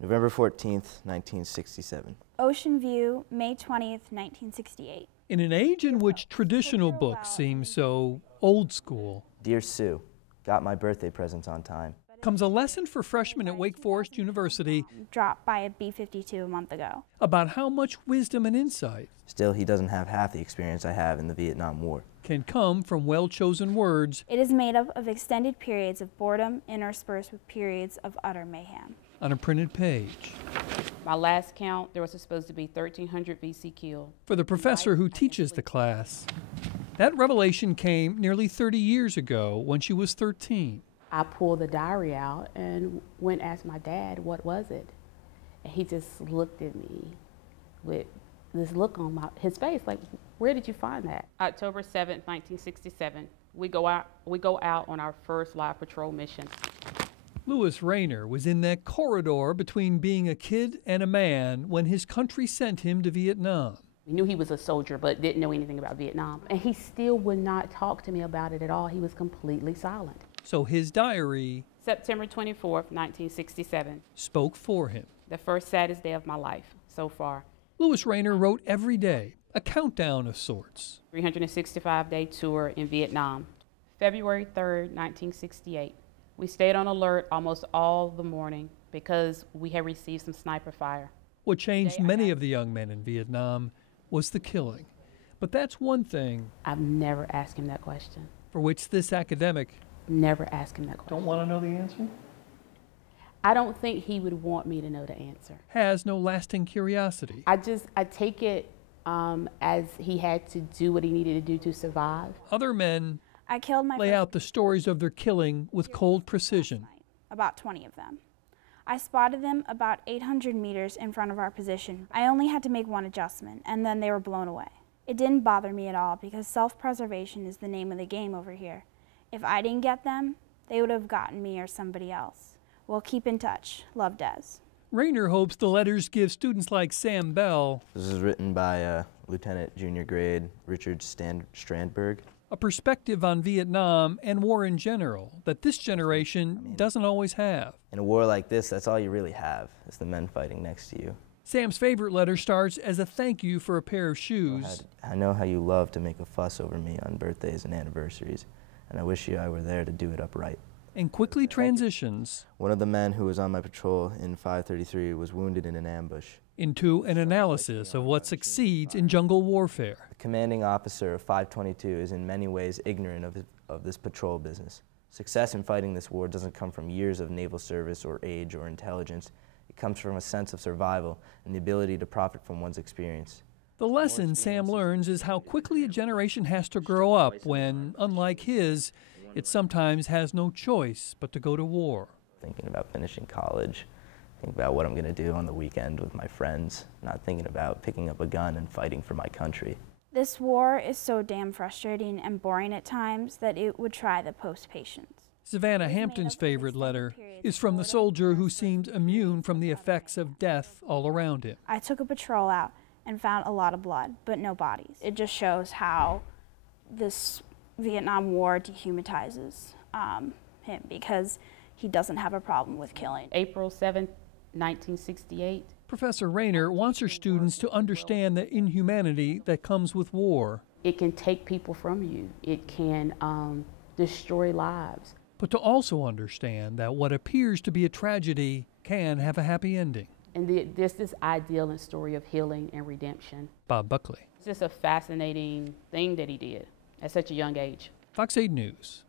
November 14th, 1967. Ocean View, May 20th, 1968. In an age in which traditional books seem so old school, Dear Sue, got my birthday presents on time. comes a lesson for freshmen at Wake Forest University Dropped by a B-52 a month ago. about how much wisdom and insight Still, he doesn't have half the experience I have in the Vietnam War. can come from well-chosen words It is made up of extended periods of boredom interspersed with periods of utter mayhem. on a printed page. My last count, there was supposed to be 1,300 VC killed. For the professor who teaches the class, that revelation came nearly 30 years ago when she was 13. I pulled the diary out and went and asked my dad, what was it? And he just looked at me with this look on his face, like, where did you find that? October 7th, 1967, we go out on our first live patrol mission. Lewis Rayner was in that corridor between being a kid and a man when his country sent him to Vietnam. We knew he was a soldier, but didn't know anything about Vietnam. And he still would not talk to me about it at all. He was completely silent. So his diary, September 24th, 1967, spoke for him. the first saddest day of my life so far. Lewis Rayner wrote every day, a countdown of sorts. 365-day tour in Vietnam. February 3rd, 1968. We stayed on alert almost all the morning because we had received some sniper fire. What changed many of the young men in Vietnam was the killing. But that's one thing I've never asked him that question. for which this academic Never asked him that question. don't want to know the answer, I don't think he would want me to know the answer. has no lasting curiosity. I take it as he had to do what he needed to do to survive. Other men I killed my lay first out the stories of their killing with cold precision. last night, about 20 of them. I spotted them about 800 meters in front of our position. I only had to make one adjustment, and then they were blown away. It didn't bother me at all because self-preservation is the name of the game over here. If I didn't get them, they would have gotten me or somebody else. We'll keep in touch. Love, Des. Rayner hopes the letters give students like Sam Bell This is written by Lieutenant Junior Grade Richard Strandberg. a perspective on Vietnam and war in general that this generation doesn't always have. In a war like this, that's all you really have, is the men fighting next to you. Sam's favorite letter starts as a thank you for a pair of shoes. I know how you love to make a fuss over me on birthdays and anniversaries, and I wish I were there to do it upright. And quickly transitions One of the men who was on my patrol in 533 was wounded in an ambush. into an analysis of what succeeds in jungle warfare. The commanding officer of 522 is in many ways ignorant of this patrol business. Success in fighting this war doesn't come from years of naval service or age or intelligence. It comes from a sense of survival and the ability to profit from one's experience. The lesson Sam learns is how quickly a generation has to grow up when, unlike his, it sometimes has no choice but to go to war. Thinking about finishing college, thinking about what I'm going to do on the weekend with my friends, not thinking about picking up a gun and fighting for my country. This war is so damn frustrating and boring at times that it would try the post-patience. Savannah Hampton's favorite letter is from the soldier who seemed immune from the effects of death all around him. I took a patrol out and found a lot of blood, but no bodies. It just shows how this Vietnam War dehumanizes him because he doesn't have a problem with killing. April 7th, 1968. Professor Rayner wants her students to understand the inhumanity that comes with war, It can take people from you. It can destroy lives. but to also understand that what appears to be a tragedy can have a happy ending. And there's this ideal and story of healing and redemption. Bob Buckley, It's just a fascinating thing that he did at such a young age. Fox 8 News.